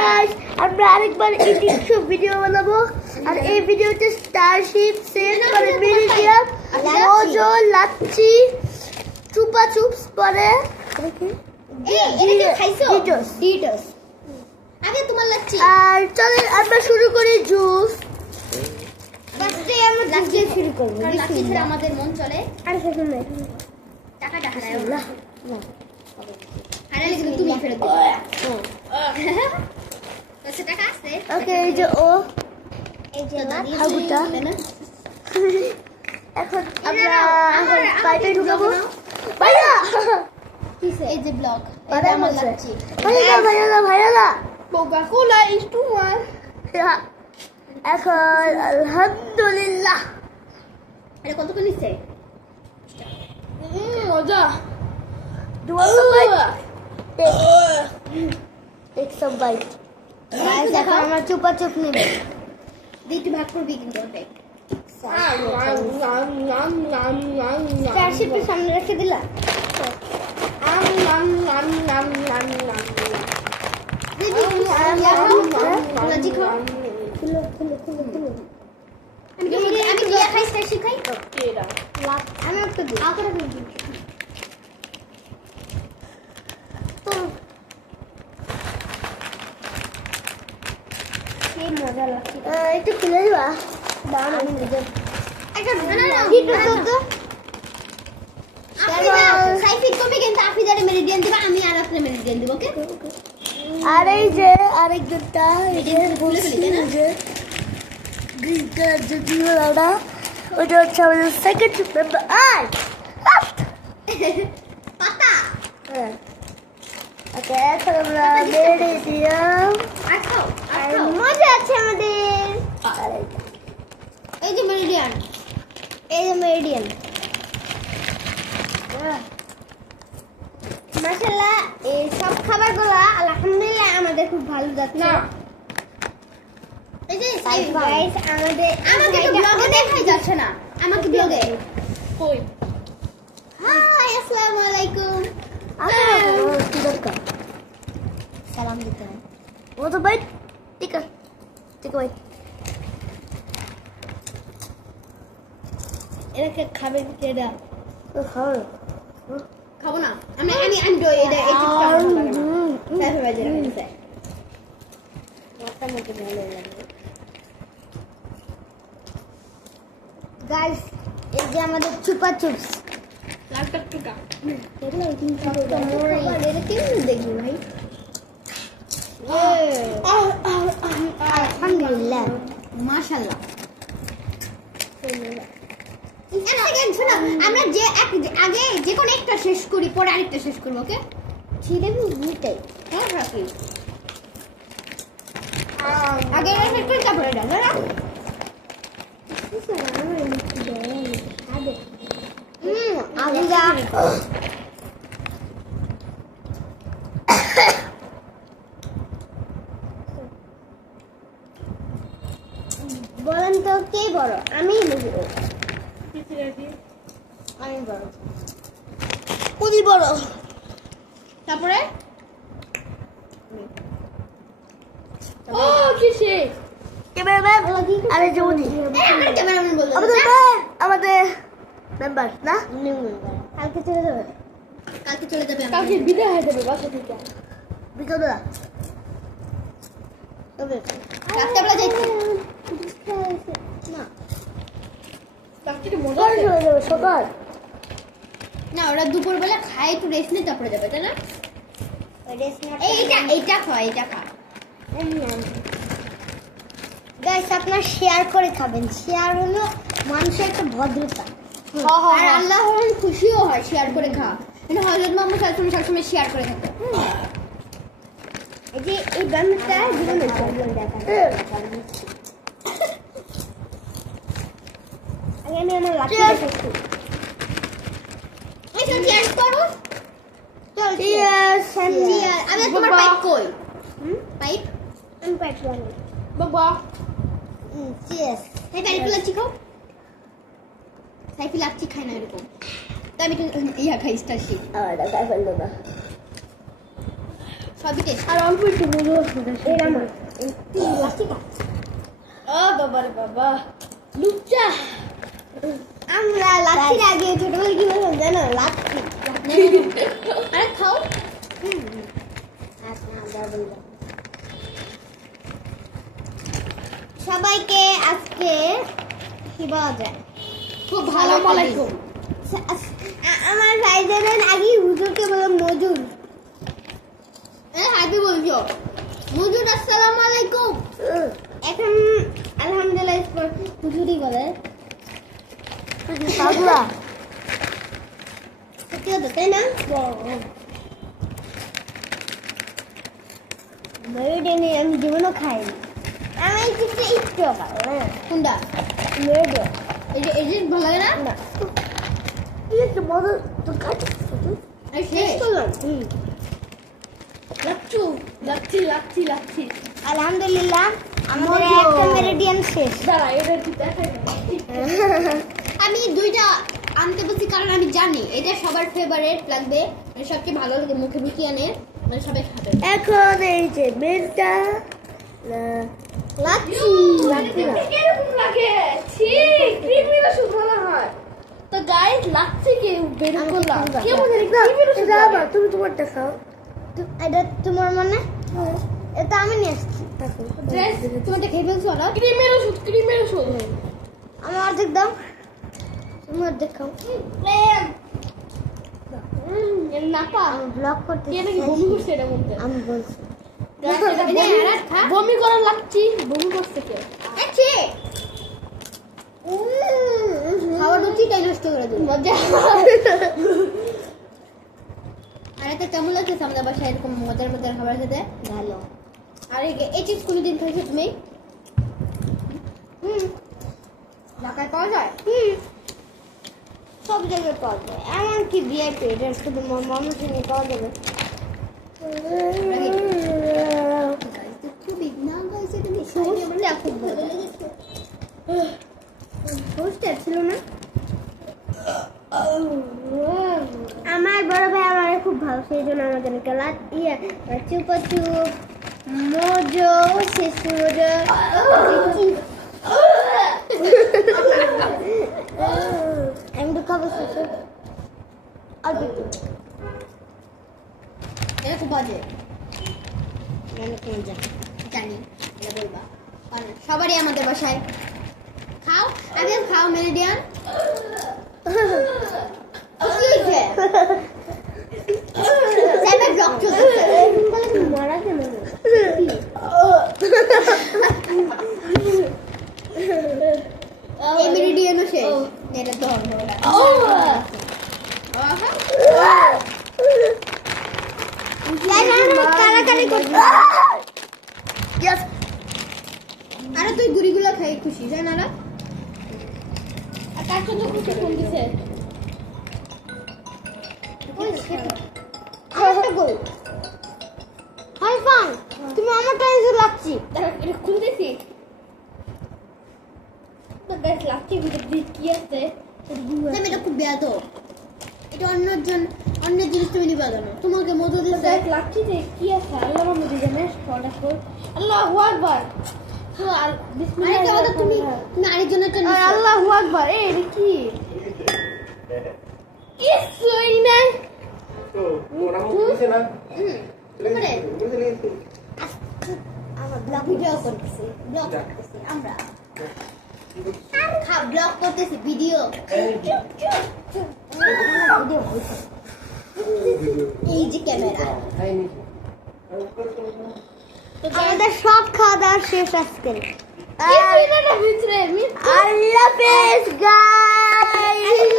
Guys আমরা আরেকবার এডিটশো video বানাবো আর এই ভিডিওতে স্টারশিপ সেট করে মিউজিয়াম মোজো লাচ্ছি চুপা চুপস করে এটা খাইছো ডিটোস আগে তোমার লাচ্ছি আর চলেন আমরা শুরু করি জুস ফার্স্টে আমরা লাচ্ছি শুরু করব লাচ্ছি ছাড়া আমাদের মন চলে আর সেখানে টাকা না আরে কিন্তু তুমি ফেরত দাও কত টাকা আছে ওকে এই যে ও হাগুটা এখন আমরা পাইপে ঢুকাবো ভাইয়া কিসে এই যে ব্লগ এটা আমার লাচ্ছি ভাইয়া কোকা-কোলা is too much এখন আলহামদুলিল্লাহ এটা কত করে নিছে মজা take some bite guys এখন আমরা চুপা চুপ নেবে দুইটি ভাগ করবি কিন্তু ওটাই স্টারশিপের সামনে রেখে দিলা আমি দিয়া খাই স্টারশিপ খাই আমি একটু দিই মজা লাগছে একটু খুলে দিবা আর এই যে আরেকজনটা গ্রিন কালার যে দিওয়ালাটা ওটা হচ্ছে আমাদের সেকেন্ড মেম্বার আর পাতা হ্যাঁ ওকে এখন আমরা মেরে দিলাম আর মজা আছে আমাদের এই যে মেরিডিয়ান মাশাআল্লাহ এই সব খাবারগুলো আলহামদুলিল্লাহ আমাদের খুব ভালো যাচ্ছে এই যে গাইস আমাকে তো ব্লগে দেখাই যাচ্ছে না আমাকে ব্লগে কই হাই আসসালামু আলাইকুম কি দরকার সালাম দিতে হয় ও তো ভাই ঠিক আছে ভাই এটাকে খাবে কেডা তো খাও খাবো না আমি তো এটা এই চিপটা ভালো লাগে না তাই বাজে রাখছে মাথা মতো ভালো লাগে গাইস এই যে আমাদের চুপা চুপস লাখ টাকা এগুলো কিন্তু এটা কেমন দেখবি ভাই আলহামদুলিল্লাহ মাশাআল্লাহ আমরা যে আগে যে কোন একটা শেষ করি পরে আরেকটা শেষ করব ওকে ছিড়ে নিতেই হ্যাঁ রাখি আগে শেষ করি তারপরে এটা না বলেন তো কে বড় আমি বড় কোনি বড় তারপরে ও কিসে ক্যামেরাম্যান আরে জুনি ক্যামেরাম্যান বললো আমাদের মেম্বার না কালকে চলে যাবে কালকে বিদায় হয়ে যাবে বাসা থেকে বিকালে তবে রাত্রেবেলা যাইছি না রাত্রে মজা হয়ে যাবে সকাল না ওরা দুপুরবেলা খায় একটু রেস্ট নিয়ে তারপরে যাবে তাই না এইটা খা গাইস আপনারা শেয়ার করে খাবেন শেয়ার হলো মানুষের একটা ভদ্রতা আর আল্লাহ খুশিও হয় শেয়ার করে খাওয়া কিন্তু হযরত মুহাম্মদ সাল্লাল্লাহু আলাইহি ওয়াসাল্লাম সবসময় শেয়ার করে খেতেন এই যে এই বান্দাটা জীবনে দেখা আগে আমি আমার লাঠি দেখছি এই তো চেয়ার করো চল Cheers! চেয়ার আমি তোমার পাইপ কই পাইপ আমি পাইপ লাগাই বাবা চেয়ার এই পাইপ লাচ্ছি খাও সাইফি লাচ্ছি খায় না এরকম তো আমি ইয়া খাই স্টারশিপ আর দেখা ফেললো না সবই টেস্ট। আর অল্প একটু মধু এরকম ও বাবা রে বাবা লুচা। আমরা লাচ্ছির আগে ছোটবেলায় কি বলতাম জানো? লাচ্ছি। আরে খাও। সবাইকে আজকে কি বলা যায়? খুব ভালো আলাইকুম। আমার ভাইজানের আগে হুজুরকে বললাম মজুর। হাবি বলছো মজুর আসসালামু আলাইকুম। এখন আলহামদুলিল্লাহ হুজুরই বলে। পাগলা সত্যি কথা তাই না? মেরুডেনে আমি জীবনও খাইনি। আমি এই চিপসটা একটু খাই। কোনটা? মেরুডে। এই যে ভালো লাগে না? না। এই যে মধু তো কাট। এই শেষ করলাম। লাচ্চু লাচ্ছি লাচ্ছি লাচ্ছি। আলহামদুলিল্লাহ আমাদের একটা মেরিডিয়ান শেষ। দাঁড়া এটা কি দেখাই। আমি দুইটা আনতে বলছি কারণ আমি জানি এটা সবার ফেভারিট লাগবে, মানে সবচেয়ে ভালো লাগে মুখে রুচি আনে, মানে সবাই খাবে। এখন এই যে মেলটা লাচ্ছি লাচ্ছি এরকম লাগে। ঠিক ক্রিমিটা শুধু ভালো হয়। তো গাইস লাচ্ছি কে বের করলাম। কেমন জানি ক্রিমিটা যাবা তুমি তোমারটা খাও। এটা তোমার মনে? এটা আমি নিয়ে আসছি। ড্রেস তোমারটা খেয়ে ফেলছো না? ক্রিমের ওষুধ আমার অর্ধেক দাও, তুমি অর্ধেক খাও। নাপা আমি ব্লগ করতে বমি করছে এটা বলতে। আমি বলছি বমি করা লাগছি। বমি করছে কে? খাওয়ার রুচিটাই নষ্ট করে দিল। মজা। আর এটা কেমন লাগছে আমাদের বাসায় এরকম মজার মজার খাবার খেতে? ভালো। আর এই চিপস কোনোদিন খাইছো তুমি? ঢাকায় পাওয়া যায়? সব জায়গায় পাওয়া যায়, এমনকি ভিআইপি এটা শুধু ময়মনসিংহে পাওয়া যাবে। খুবই না গাইছে তুমি সহজটা খুব ভালো লেগেছে। সহজটা ছিল না? আমার বড় ভাই আমার খুব ভালো, সেই জন্য আমার জন্য চুপা চুপ মোজো শিশু আমি তো খাবো শিশু আর এটা খুব বাজে। জানি এটা বলবা সবারই আমাদের বাসায় খাও। আগে খাও মেরিডিয়ান। মারা কেন মেরিডিয়ানও শেষ। এটা তো আরে তুই গুড়িগুলো খাই খুশি তাই না? তার জন্য খুশি ফোন দিছে। তুমি আমারটা এসে লাগছি। এটা খুলতেছি। তো গাইস লাচ্ছি ভিতর দিয়ে কি আছে? এটা খুব বেয়াদ। এটা অন্য জিনিস তুমি নিবা জানো, তোমাকে মধু দিচ্ছে। গাইস লাচ্ছিতে কি আছে? আল্লাহ মধ্যে জানে ফলটা কই। আল্লাহু আকবার। আরেকটা কথা তুমি আরেকজনের জন্য আল্লাহু আকবার। এটা কি? কিছুই নাই। তো ওরা মুখে না আমার ব্লগ ভিডিও করতেছি, আমরা ব্লগ করতেছি ভিডিও। এই যে ক্যামেরা। আমাদের সব খাওয়া দাওয়া শেষ আজকে। আল্লাহ হাফেজ গাইস।